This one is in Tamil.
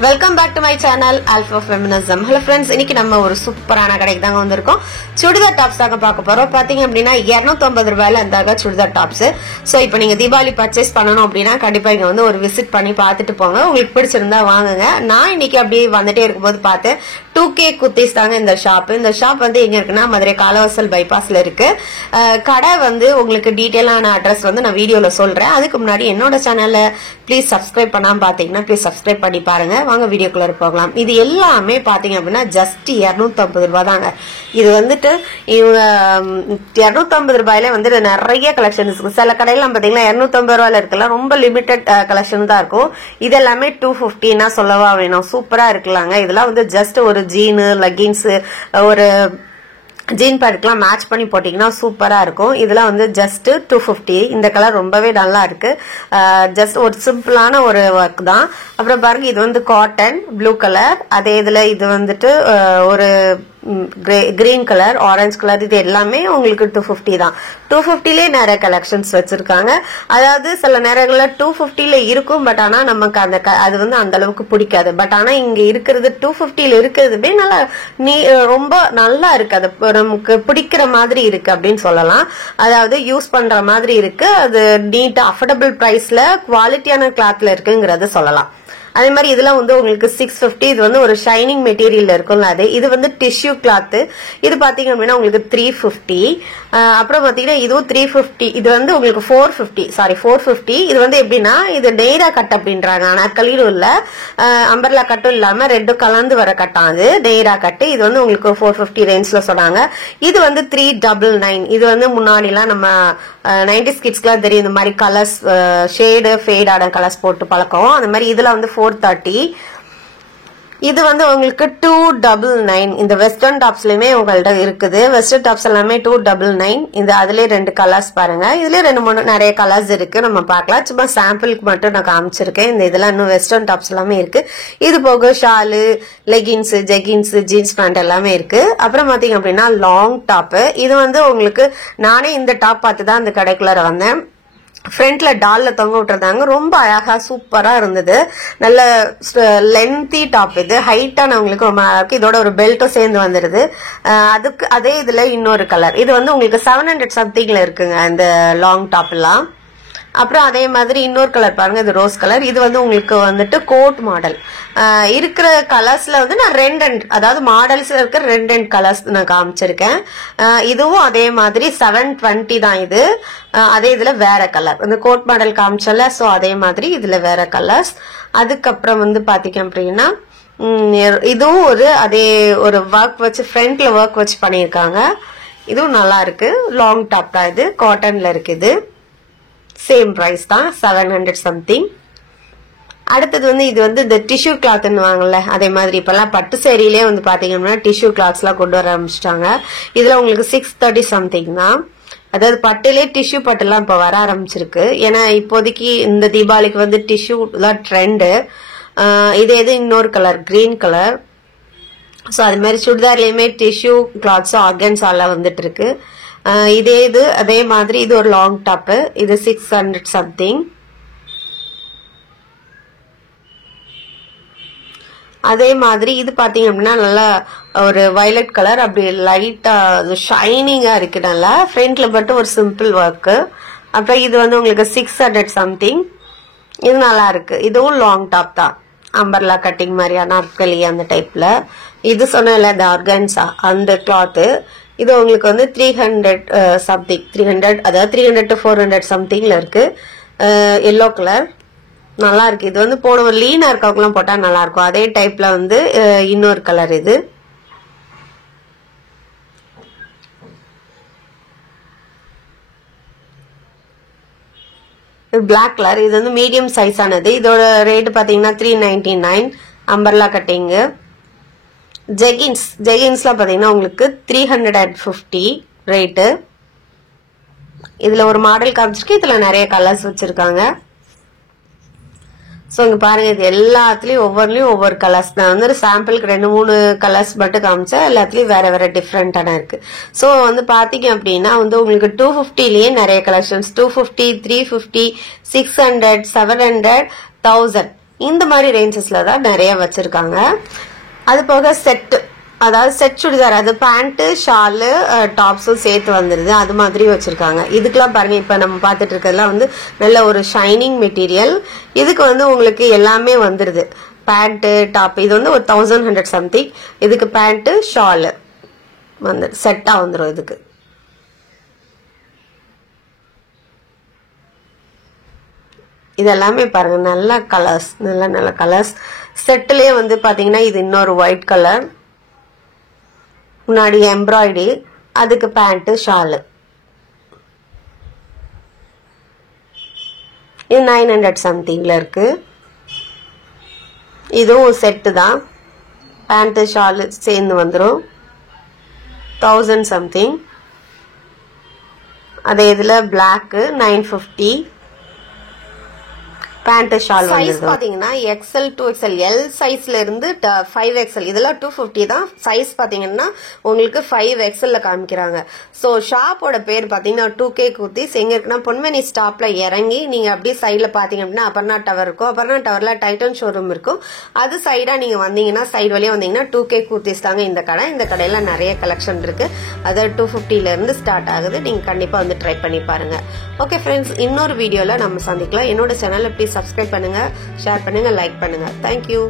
Welcome back to my channel Alpha Feminism. Hello friends, இன்னைக்கு நம்ம ஒரு சூப்பரான கடைக்கு தாங்க வந்திருக்கோம். சுடிதார் டாப்ஸ் தாங்க பார்க்க போறோம். பாத்தீங்க அப்படின்னா 250 ரூபாயில இருந்தாங்க சுடிதார் டாப்ஸ். ஸோ இப்போ நீங்க தீபாவளி பர்ச்சேஸ் பண்ணணும் அப்படின்னா கண்டிப்பா இங்க வந்து ஒரு விசிட் பண்ணி பார்த்துட்டு போங்க. உங்களுக்கு பிடிச்சிருந்தா வாங்குங்க. நான் இன்னைக்கு அப்படியே வந்துட்டே இருக்கும்போது பார்த்தேன் 2K குர்த்திஸ் தாங்க இந்த ஷாப். இந்த ஷாப் வந்து எங்க இருக்குன்னா மதுரை காலவாசல் பைபாஸ்ல இருக்கு. கடை வந்து உங்களுக்கு டீட்டெயிலான அட்ரஸ் வந்து நான் வீடியோல சொல்றேன். அதுக்கு முன்னாடி என்னோட சேனல்ல ப்ளீஸ் சப்ஸ்கிரைப் பண்ணாம பாத்தீங்கன்னா ப்ளீஸ் சப்ஸ்கிரைப் பண்ணி பாருங்க. வாங்க வீடியோக்குள்ள போகலாம். இது எல்லாமே பாத்தீங்க அப்படின்னா ஜஸ்ட் 250 ரூபாய் தாங்க. இது வந்துட்டு இவங்க 250 ரூபாயில வந்து நிறைய கலெக்ஷன்ஸ் இருக்கு. சில கடையில பாத்தீங்கன்னா 250 ரூபாயில இருக்குல்ல, ரொம்ப லிமிடெட் கலெக்ஷன் தான் இருக்கும். இது எல்லாமே 250 சொல்லவா வேணும். சூப்பரா இருக்கலாங்க. இதெல்லாம் வந்து ஜஸ்ட் ஒரு ஜீனு, லெகின்ஸ், ஒரு ஜீன் பேண்ட்லாம் மேட்ச் பண்ணி போட்டீங்கன்னா சூப்பரா இருக்கும். இதெல்லாம் வந்து ஜஸ்ட் 250. இந்த கலர் ரொம்பவே நல்லா இருக்கு. ஜஸ்ட் ஒரு சிம்பிளான ஒரு ஒர்க் தான். அப்புறம் பாருங்க, இது வந்து காட்டன் ப்ளூ கலர். அதே இதுல இது வந்துட்டு ஒரு கிரீன் கலர், ஆரஞ்சு கலர். இது எல்லாமே உங்களுக்கு 250 தான். 250லே நிறைய கலெக்ஷன்ஸ் வச்சிருக்காங்க. அதாவது சில நேரங்கள்ல 250ல இருக்கும், பட் ஆனா நமக்கு அந்த அது வந்து அந்த அளவுக்கு பிடிக்காது. பட் ஆனா இங்க இருக்கிறது 250ல இருக்கிறதுமே நல்லா ரொம்ப நல்லா இருக்கு. அது நமக்கு பிடிக்கிற மாதிரி இருக்கு அப்படின்னு சொல்லலாம். அதாவது யூஸ் பண்ற மாதிரி இருக்கு. அது நீட்டா அஃபோர்டபிள் பிரைஸ்ல குவாலிட்டியான கிளாத்ல இருக்குங்கிறத சொல்லலாம். அதே மாதிரி இதெல்லாம் வந்து உங்களுக்கு 650. இது வந்து ஒரு ஷைனிங் மெட்டீரியல் இருக்கும்ல, அது. இது வந்து டிஷ்யூ கிளாத். இது பாத்தீங்க அப்படின்னா உங்களுக்கு 350. அப்புறம் பாத்தீங்கன்னா இதுவும் 350. இது வந்து உங்களுக்கு 450. இது வந்து எப்படின்னா இது நெய்ரா கட் அப்படின்றாங்க. ஆனா கலீரும் இல்ல, அம்பர்லா கட்டும் இல்லாம ரெண்டும் கலந்து வர கட்டம். அது நெய்ரா கட்டு. இது வந்து உங்களுக்கு 450 ரேஞ்ச்ல சொன்னாங்க. இது வந்து 399. இது வந்து முன்னாடி எல்லாம் நம்ம 90s கிட்ஸ்க்குலாம் தெரியும், இந்த மாதிரி கலர்ஸ் ஷேடு ஃபேடான கலர்ஸ் போட்டு பழக்கம். அந்த மாதிரி இதுல வந்து 430. இது வந்து உங்களுக்கு 299. இந்த வெஸ்டர்ன் டாப்ஸ்லயுமே உங்கள்ட்ட இருக்குது. வெஸ்டர்ன் டாப்ஸ் எல்லாமே 299. இந்த அதுலயே 2 கலர்ஸ் பாருங்க. இதுலயே 2-3 நிறைய கலர்ஸ் இருக்கு, நம்ம பார்க்கலாம். சும்மா சாம்பிளுக்கு மட்டும் நான் காமிச்சிருக்கேன். இந்த இதெல்லாம் இன்னும் வெஸ்டர்ன் டாப்ஸ் எல்லாமே இருக்கு. இது போக shawl, leggings, jeggings, jeans pant எல்லாமே இருக்கு. அப்புறம் பாத்தீங்க அப்படின்னா லாங் டாப். இது வந்து உங்களுக்கு நானே இந்த டாப் பார்த்து தான் இந்த கடைக்குள்ளார வந்தேன். ஃப்ரண்ட்ல டால்ல தொங்க விட்டுருந்தாங்க. ரொம்ப அழகா சூப்பரா இருந்தது. நல்ல லென்த்தி டாப். இது ஹைட்டானவங்களுக்கு ரொம்ப அழகா இருக்கு. இதோட ஒரு பெல்ட்டும் சேர்ந்து வந்துருது. அதுக்கு அதே இதுல இன்னொரு கலர். இது வந்து உங்களுக்கு 700 சம்திங்ல இருக்குங்க இந்த லாங் டாப் எல்லாம். அப்புறம் அதே மாதிரி இன்னொரு கலர் பாருங்க, இது ரோஸ் கலர். இது வந்து உங்களுக்கு வந்துட்டு கோட் மாடல். இருக்கிற கலர்ஸ்ல வந்து நான் 2 அதாவது மாடல்ஸ்ல இருக்கிற 2 கலர்ஸ் நான் காமிச்சிருக்கேன். இதுவும் அதே மாதிரி 720 தான். இது அதே இதுல வேற கலர், இந்த கோட் மாடல் காமிச்சல. சோ அதே மாதிரி இதுல வேற கலர்ஸ். அதுக்கப்புறம் வந்து பாத்தீங்க அப்படின்னா இதுவும் ஒரு அதே ஒரு ஒர்க் வச்சு ஃப்ரண்ட்ல ஒர்க் வச்சு பண்ணிருக்காங்க. இதுவும் நல்லா இருக்கு. லாங் டாப் தான். இது காட்டன்ல இருக்குது. சேம் பிரைஸ் தான், 700 சம்திங். அடுத்தது வந்து இது வந்து இந்த டிஷ்யூ கிளாத்ன்னு வாங்கல, அதே மாதிரி இப்பெல்லாம் பட்டு சேரியிலே வந்து பாத்தீங்கன்னா டிஷ்யூ கிளாத்ஸ் எல்லாம் கொண்டு வர ஆரம்பிச்சிட்டாங்க. இதுல உங்களுக்கு 630 சம்திங் தான். அதாவது பட்டுலே டிஷ்யூ பட்டு எல்லாம் இப்ப வர ஆரம்பிச்சிருக்கு. ஏன்னா இப்போதைக்கு இந்த தீபாவளிக்கு வந்து டிஷ்யூ தான் ட்ரெண்டு. இது எது இன்னொரு கலர், கிரீன் கலர். ஸோ அது மாதிரி சுடிதார்லயுமே டிஷ்யூ கிளாத்ஸ் ஆர்கன்ஸால வந்துட்டு இருக்கு. இதே இது அதே மாதிரி இது ஒரு லாங் டாப். இது 600 சம்திங். அதே மாதிரி இது பாத்தீங்க அப்படின்னா நல்லா ஒரு வயலட் கலர், அப்படி லைட்டா ஷைனிங்கா இருக்கு. நல்லா ஃப்ரண்ட்ல மட்டும் ஒரு சிம்பிள் ஒர்க். அப்புறம் இது வந்து உங்களுக்கு 600 சம்திங். இது நல்லா இருக்கு. இதுவும் லாங் டாப் தான், அம்பர்லா கட்டிங் மாதிரி அனார்கலி அந்த டைப்ல. இது சொன்ன இந்த ஆர்கன்ஸா அந்த கிளாத். இது உங்களுக்கு வந்து 300 சம்திங், 300 அதாவது 300 to 400 சம்திங்ல இருக்கு. எல்லோ கலர் நல்லா இருக்கு. இது வந்து போன ஒரு லீனா இருக்கவங்களாம் போட்டா நல்லா இருக்கும். அதே டைப்ல வந்து இன்னொரு கலர். இது பிளாக் கலர். இது வந்து மீடியம் சைஸ் ஆனது. இதோட ரேட் பாத்தீங்கன்னா 399. Umbrella cutting. ஜெகின்ஸ்லாம் பாத்தீங்கன்னா உங்களுக்கு 350 ரேட்டு. இதுல ஒரு மாடல் காமிச்சிருக்கு. இதுல நிறைய கலர்ஸ் வச்சிருக்காங்க. சோ இங்க பாருங்க, இது எல்லாத்துலயும் ஒவ்வொரு கலர்ஸ். நான் வந்து சாம்பிளுக்கு 2-3 கலர்ஸ் மட்டும் காமிச்சேன். எல்லாத்துலயும் வேற வேற டிஃப்ரெண்டான இருக்கு. சோ வந்து பாத்தீங்க அப்படின்னா வந்து உங்களுக்கு 250லயே நிறைய கலெக்ஷன்ஸ். 250, 350, 600, 700, 1000 இந்த மாதிரி ரேஞ்சஸ்ல தான் நிறைய வச்சிருக்காங்க. அது போக செட், அதாவது செட் சுடிதார், அது பேண்ட் ஷாலு டாப்ஸும் சேர்த்து வந்துருது, அது மாதிரி வச்சிருக்காங்க. இதுக்கெல்லாம் பாருங்க, இப்ப நம்ம பார்த்துட்டு இருக்கிறதுலாம் வந்து நல்ல ஒரு ஷைனிங் மெட்டீரியல். இதுக்கு வந்து உங்களுக்கு எல்லாமே வந்துருது, பேண்ட் டாப். இது வந்து ஒரு 1100 சம்திங். இதுக்கு பேண்ட் ஷாலு வந்து செட்டா வந்துடும். இதுக்கு இதெல்லாமே பாருங்க நல்ல கலர்ஸ், நல்ல கலர்ஸ். செட்லயே வந்து பாத்தீங்கன்னா இது இன்னொரு ஒயிட் கலர், முன்னாடி எம்ப்ராய்டரி, அதுக்கு பேண்ட் ஷாலு. இது 900 சம்திங்ல இருக்கு. இதுவும் செட்டு தான், பேண்ட் ஷாலு சேர்ந்து வந்துடும், 1000 சம்திங். அதே இதுல பிளாக் 950. பேண்ட் ஷால் சைஸ் பாத்தீங்கன்னா XL 2XL, L சைஸ்ல இருந்து 5XL, இதெல்லாம் 250 தான். சைஸ் பாத்தீங்கன்னா உங்களுக்கு 5XL காமிக்கிறாங்க. சோ ஷாப்போட பேர் பாத்தீங்கன்னா 2K குர்த்திஸ். எங்க இருக்குன்னா பொன்மணி ஸ்டாப்ல இறங்கி நீங்க அப்படியே சைட்ல பாத்தீங்க அப்படின்னா அபர்ணா டவர் இருக்கும். அபர்ணா டவர்ல டைட்டன் ஷோரூம் இருக்கும். அது சைடா நீங்க வந்தீங்கன்னா, சைடு வழியா வந்தீங்கன்னா 2K குர்த்திஸ் தாங்க இந்த கடை. இந்த கடையில நிறைய கலெக்ஷன் இருக்கு. அதாவது 250ல இருந்து ஸ்டார்ட் ஆகுது. நீங்க கண்டிப்பா வந்து ட்ரை பண்ணி பாருங்க. ஓகே ஃப்ரெண்ட்ஸ், இன்னொரு வீடியோல நம்ம சந்திக்கலாம். என்னோட சேனலை ப்ளீஸ் சப்ஸ்கிரைப் பண்ணுங்க, ஷேர் பண்ணுங்க, லைக் பண்ணுங்க. தேங்க்யூ.